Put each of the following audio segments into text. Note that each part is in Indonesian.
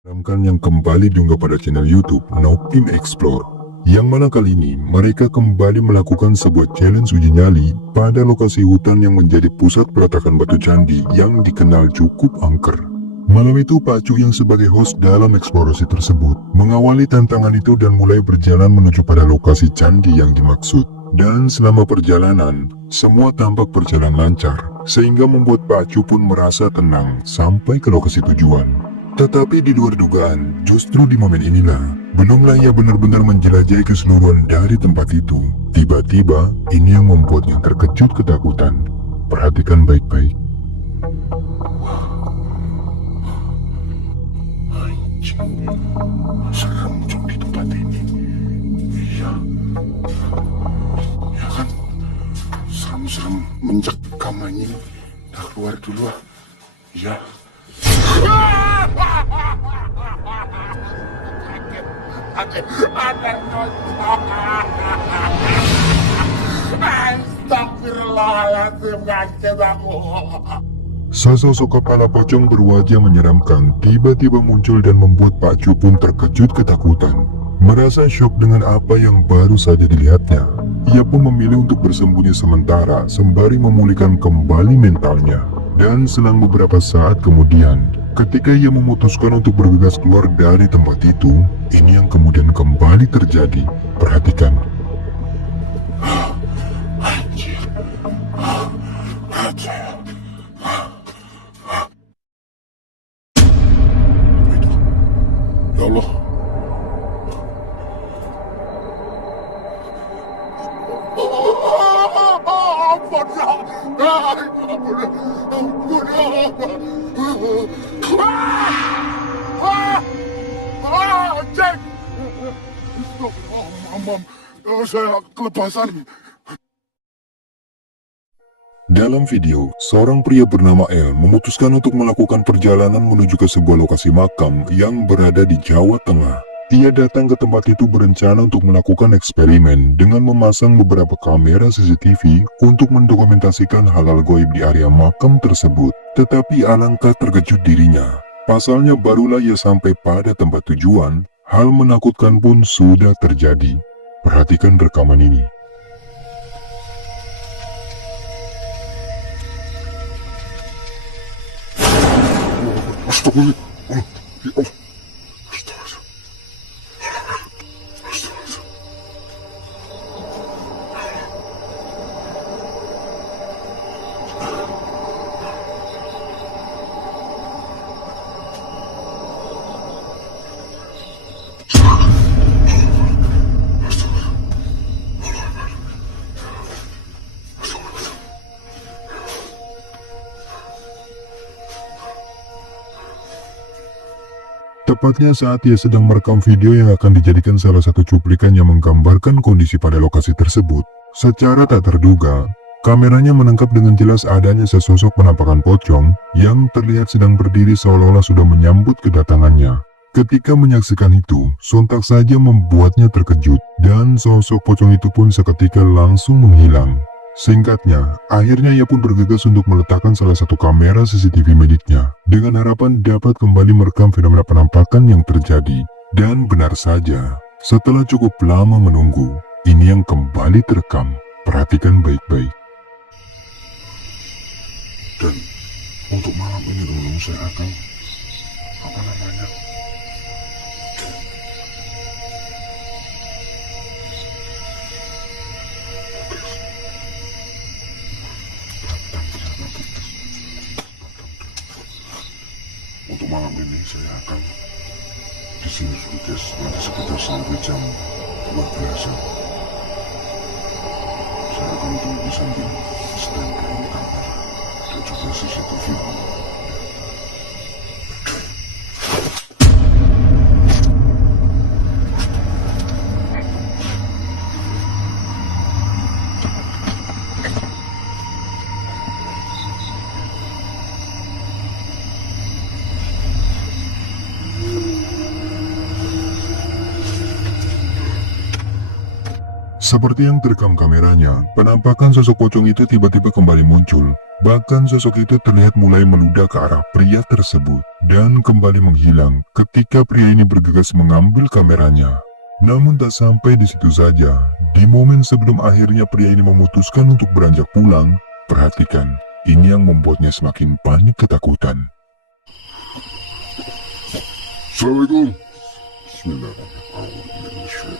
Ramkan yang kembali diunggah pada channel YouTube Nopin Explore, yang mana kali ini mereka kembali melakukan sebuah challenge uji nyali pada lokasi hutan yang menjadi pusat peletakan batu candi yang dikenal cukup angker. Malam itu Pak Cu yang sebagai host dalam eksplorasi tersebut mengawali tantangan itu dan mulai berjalan menuju pada lokasi candi yang dimaksud. Dan selama perjalanan, semua tampak berjalan lancar, sehingga membuat Pak Cu pun merasa tenang sampai ke lokasi tujuan. Tetapi di luar dugaan, justru di momen inilah, belumlah ia benar-benar menjelajahi keseluruhan dari tempat itu. Tiba-tiba, ini yang membuatnya terkejut ketakutan. Perhatikan baik-baik. Anjing, serem cok di tempat ini. Iya, ya kan, serem-serem mencekam anjing. Dah keluar dulu ah. Iya. Astagfirullahaladzim, kaget aku. Sosok kepala pocong berwajah menyeramkan tiba-tiba muncul dan membuat Pak Cu pun terkejut ketakutan. Merasa syok dengan apa yang baru saja dilihatnya, ia pun memilih untuk bersembunyi sementara sembari memulihkan kembali mentalnya. Dan selang beberapa saat kemudian, ketika ia memutuskan untuk bergegas keluar dari tempat itu, ini yang kemudian kembali terjadi. Perhatikan. Anjir. Berat saya. Apa itu? Ya Allah. Saya kelepasan. Dalam video, seorang pria bernama L memutuskan untuk melakukan perjalanan menuju ke sebuah lokasi makam yang berada di Jawa Tengah. Ia datang ke tempat itu berencana untuk melakukan eksperimen dengan memasang beberapa kamera CCTV untuk mendokumentasikan hal-hal goib di area makam tersebut. Tetapi alangkah terkejut dirinya. Pasalnya barulah ia sampai pada tempat tujuan, hal menakutkan pun sudah terjadi. Perhatikan rekaman ini. Astagfirullah. Ya Allah. Astagfirullah. Astagfirullah. Tepatnya saat ia sedang merekam video yang akan dijadikan salah satu cuplikan yang menggambarkan kondisi pada lokasi tersebut. Secara tak terduga, kameranya menangkap dengan jelas adanya sesosok penampakan pocong yang terlihat sedang berdiri seolah-olah sudah menyambut kedatangannya. Ketika menyaksikan itu, sontak saja membuatnya terkejut dan sosok pocong itu pun seketika langsung menghilang. Singkatnya, akhirnya ia pun bergegas untuk meletakkan salah satu kamera CCTV miliknya dengan harapan dapat kembali merekam fenomena penampakan yang terjadi. Dan benar saja, setelah cukup lama menunggu, ini yang kembali terekam. Perhatikan baik-baik. Dan untuk malam ini dulu saya akan apa namanya? Untuk malam ini saya akan di sini dulu guys, nanti sekitar sampai jam 12. Saya akan tunggu di samping standby ini kamera dan juga CCTV. Seperti yang terekam kameranya, penampakan sosok pocong itu tiba-tiba kembali muncul. Bahkan sosok itu terlihat mulai meludah ke arah pria tersebut dan kembali menghilang ketika pria ini bergegas mengambil kameranya. Namun tak sampai di situ saja, di momen sebelum akhirnya pria ini memutuskan untuk beranjak pulang, perhatikan, ini yang membuatnya semakin panik ketakutan. Assalamualaikum. Bismillahirrahmanirrahim.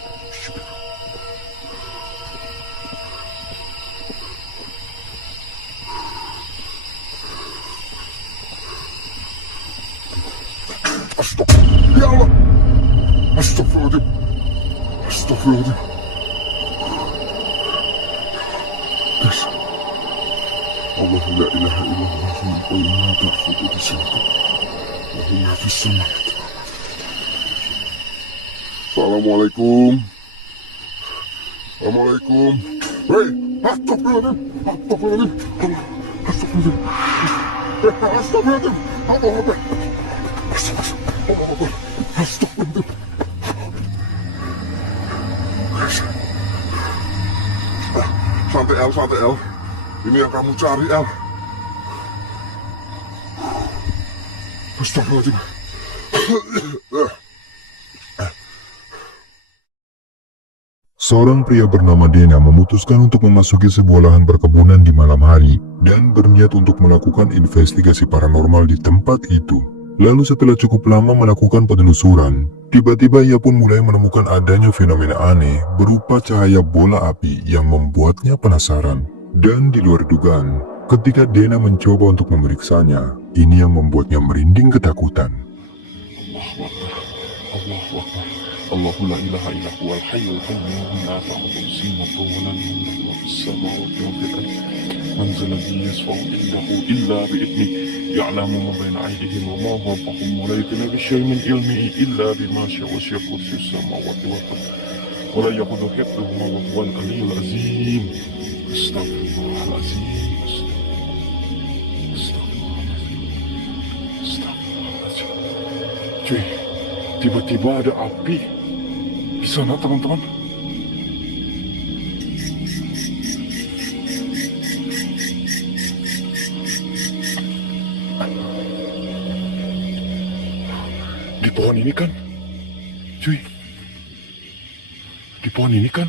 Astagfirullah. Ya Allah. Astagfirullahaladzim. Astagfirullahaladzim. Yes. Allah la ilaha illallah wa inna ta'fudu bisinkum. Wa inna fis samawati. Assalamualaikum. Assalamualaikum. Hei, astagfirullahaladzim. Astagfirullahaladzim. Astagfirullahaladzim. Astagfirullahaladzim. Allah Akbar. Astagfirullahaladzim. Santai El. Ini yang kamu cari El. Astagfirullahaladzim. Seorang pria bernama Dena memutuskan untuk memasuki sebuah lahan perkebunan di malam hari dan berniat untuk melakukan investigasi paranormal di tempat itu. Lalu setelah cukup lama melakukan penelusuran, tiba-tiba ia pun mulai menemukan adanya fenomena aneh berupa cahaya bola api yang membuatnya penasaran. Dan di luar dugaan, ketika Dena mencoba untuk memeriksanya, ini yang membuatnya merinding ketakutan. Allahu la ilaha illa huwal hayyul qayyum la ta'khudhuhu sinatun wa la nawm lahu ma fis samawati wa fil ardi man dhal ladhi yashfa'u 'indahu illa bi idhnihi ya'lamu ma bayna aydihim wa ma khalfahum wa la yuhituna bi shay'in min ilmihi illa bima sha'a wasi'a kursiyyuhu samawati wal ardi wa la yaquduhu hifdhuhuma wa huwal 'aliyyul 'azim. Astaghfirullahalazim. Astagfirullahalazim. Cuy, tiba-tiba ada api di sana, teman-teman. Di pohon ini kan, cuy. Di pohon ini kan.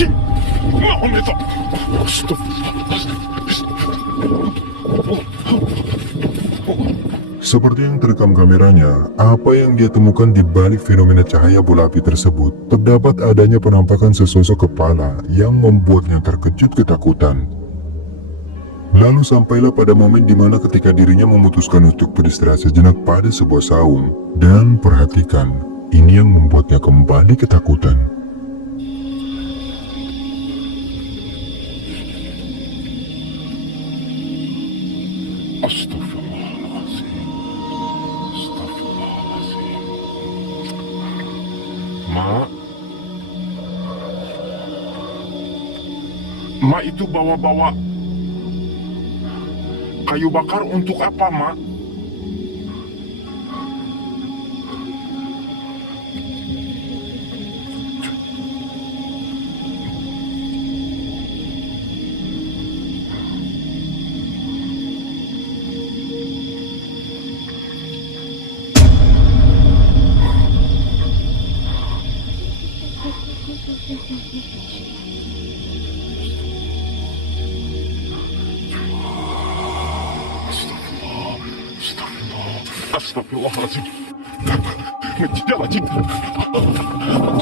Cing, naon itu? Seperti yang terekam kameranya, apa yang dia temukan di balik fenomena cahaya bola api tersebut, terdapat adanya penampakan sesosok kepala yang membuatnya terkejut ketakutan. Lalu sampailah pada momen dimana ketika dirinya memutuskan untuk beristirahat sejenak pada sebuah saung. Dan perhatikan, ini yang membuatnya kembali ketakutan. Mak itu bawa-bawa kayu bakar untuk apa, Mak? Astagfirullahaladzim. Ngejar anjing.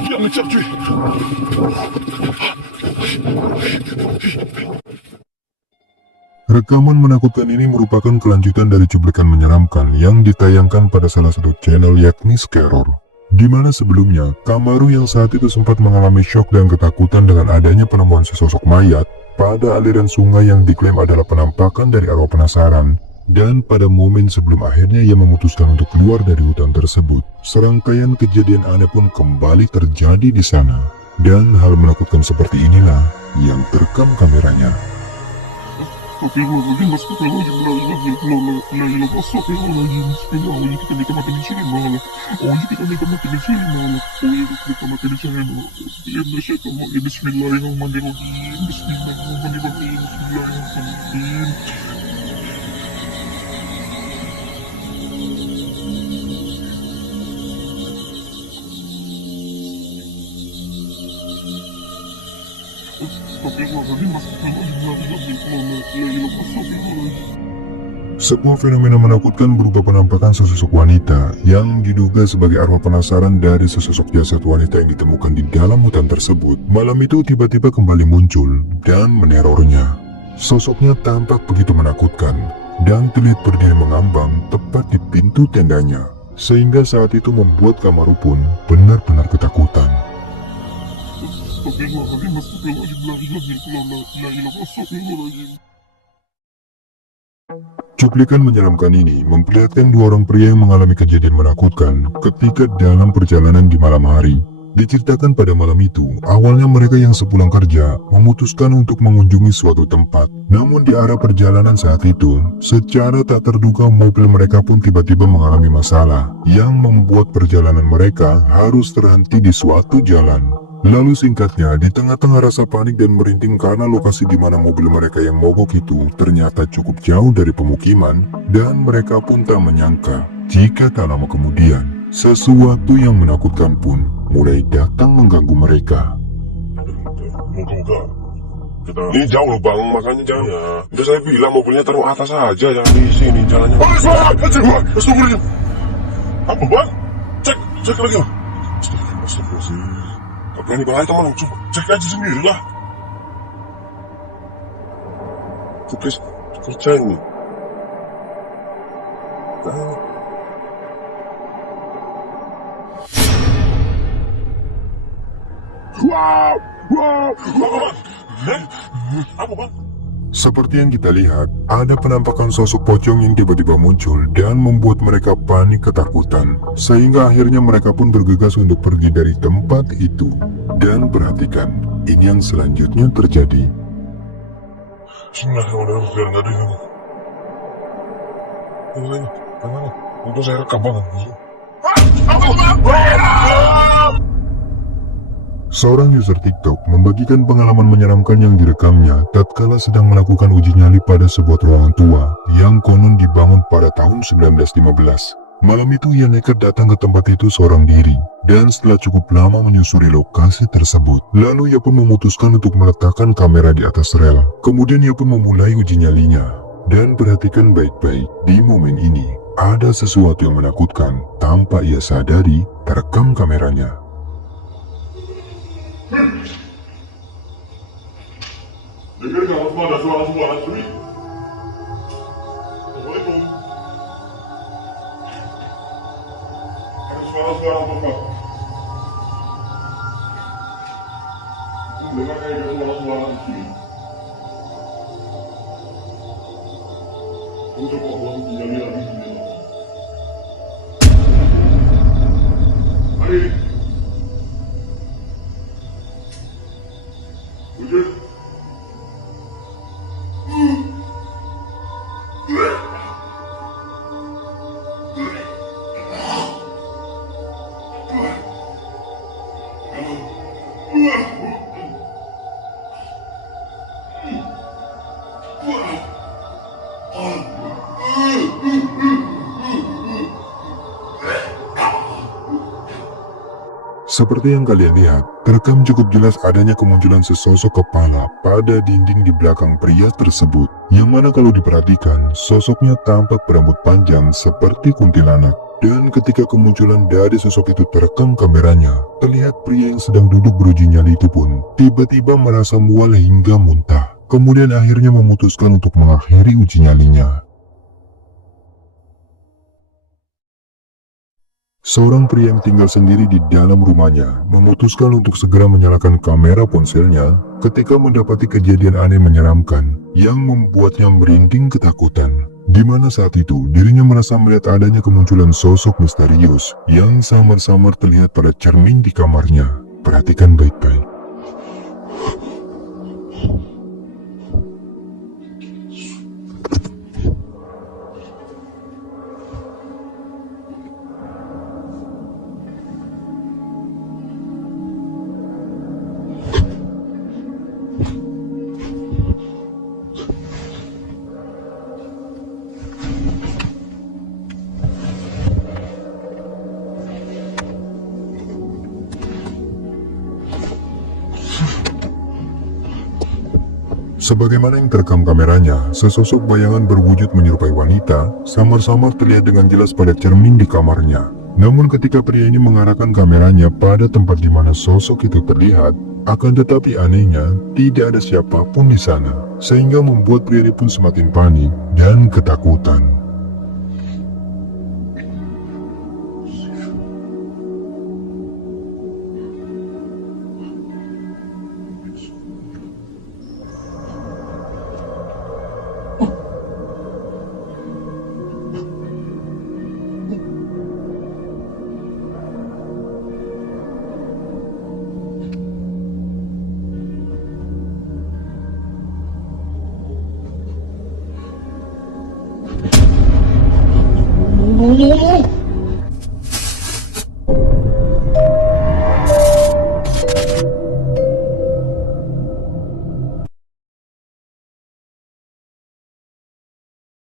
Dia ngejar cuy. Rekaman menakutkan ini merupakan kelanjutan dari cuplikan menyeramkan yang ditayangkan pada salah satu channel yakni Scaror. Di mana sebelumnya, Kamaru yang saat itu sempat mengalami syok dan ketakutan dengan adanya penemuan sesosok mayat pada aliran sungai yang diklaim adalah penampakan dari arwah penasaran. Dan pada momen sebelum akhirnya ia memutuskan untuk keluar dari hutan tersebut, serangkaian kejadian aneh pun kembali terjadi di sana. Dan hal menakutkan seperti inilah yang terekam kameranya. Astagfirullahaladzim, astagfirullahaladzim, la ilaha illallah, la ilaha astagfirullahaladzim, bismillahirrahmanirrahim, kita minta mati di sini malah. Oh, kita minta mati di sini malah. Oh, kita mati di sini malah. Bismillahirrahmanirrahim, bismillahirrahmanirrahim, bismillahirrahmanirrahim. Astagfirullahaladzim, astagfirullahaladzim, la ilaha illallah, la ilaha astagfirullahaladzim. Sebuah fenomena menakutkan berupa penampakan sesosok wanita yang diduga sebagai arwah penasaran dari sesosok jasad wanita yang ditemukan di dalam hutan tersebut. Malam itu tiba-tiba kembali muncul dan menerornya. Sosoknya tampak begitu menakutkan dan terlihat berdiri mengambang tepat di pintu tendanya, sehingga saat itu membuat Kamaru pun benar-benar ketakutan. Astagfirullahaladzim, astagfirullahaladzim, la ilaha illallah, la ilaha astagfirullahaladzim. Cuplikan menyeramkan ini memperlihatkan dua orang pria yang mengalami kejadian menakutkan ketika dalam perjalanan di malam hari. Diceritakan pada malam itu, awalnya mereka yang sepulang kerja memutuskan untuk mengunjungi suatu tempat. Namun di arah perjalanan saat itu, secara tak terduga mobil mereka pun tiba-tiba mengalami masalah yang membuat perjalanan mereka harus terhenti di suatu jalan. Lalu singkatnya, di tengah-tengah rasa panik dan merinding karena lokasi di mana mobil mereka yang mogok itu ternyata cukup jauh dari pemukiman, dan mereka pun tak menyangka jika tak lama kemudian, sesuatu yang menakutkan pun mulai datang mengganggu mereka. Moga-moga ini jauh loh bang, makanya jangan ya. Udah saya bilang mobilnya taruh atas aja, jangan di sini jalannya. Astagfirullahaladzim. Apa bang? Cek lagi. Astagfirullahaladzim. Gak berani bahaya teman, coba cek aja sendiri lah. Please, kerjain nih. Apa bang? Seperti yang kita lihat, ada penampakan sosok pocong yang tiba-tiba muncul dan membuat mereka panik ketakutan. Sehingga akhirnya mereka pun bergegas untuk pergi dari tempat itu. Dan perhatikan, ini yang selanjutnya terjadi. Bismillahirrahmanirrahim, biar nggak ada yang untung saya rekam banget. Seorang user TikTok membagikan pengalaman menyeramkan yang direkamnya tatkala sedang melakukan uji nyali pada sebuah ruangan tua yang konon dibangun pada tahun 1915. Malam itu ia nekat datang ke tempat itu seorang diri, dan setelah cukup lama menyusuri lokasi tersebut, lalu ia pun memutuskan untuk meletakkan kamera di atas rel. Kemudian ia pun memulai uji nyalinya. Dan perhatikan baik-baik, di momen ini ada sesuatu yang menakutkan tanpa ia sadari terekam kameranya. Dengar kalau semua ada suara-suara cuy. Assalamualaikum. Ada suara-suara apa? Dengar kayak ada suara-suara cuy. Untuk Allah menjadi lagi. Mari. Wujud. Seperti yang kalian lihat, terekam cukup jelas adanya kemunculan sesosok kepala pada dinding di belakang pria tersebut, yang mana kalau diperhatikan, sosoknya tampak berambut panjang seperti kuntilanak. Dan ketika kemunculan dari sosok itu terekam kameranya, terlihat pria yang sedang duduk beruji nyali itu pun tiba-tiba merasa mual hingga muntah. Kemudian akhirnya memutuskan untuk mengakhiri uji nyalinya. Seorang pria yang tinggal sendiri di dalam rumahnya memutuskan untuk segera menyalakan kamera ponselnya ketika mendapati kejadian aneh menyeramkan yang membuatnya merinding ketakutan. Di mana saat itu dirinya merasa melihat adanya kemunculan sosok misterius yang samar-samar terlihat pada cermin di kamarnya. Perhatikan baik-baik. Sebagaimana yang terekam kameranya, sesosok bayangan berwujud menyerupai wanita, samar-samar terlihat dengan jelas pada cermin di kamarnya. Namun ketika pria ini mengarahkan kameranya pada tempat di mana sosok itu terlihat, akan tetapi anehnya, tidak ada siapapun di sana, sehingga membuat pria ini pun semakin panik dan ketakutan.